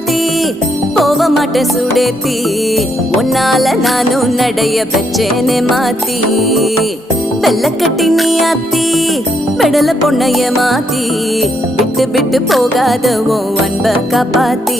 மாத்தி போக மாட்டேன் சுடேத்தி உன்னால நானும் நடைய பெச்சேனே மாத்தி வெள்ளக்கட்டி நீ ஆத்தி பெடல பொண்ணைய மாத்தி விட்டு விட்டு போகாத உன் அன்ப காப்பாத்தி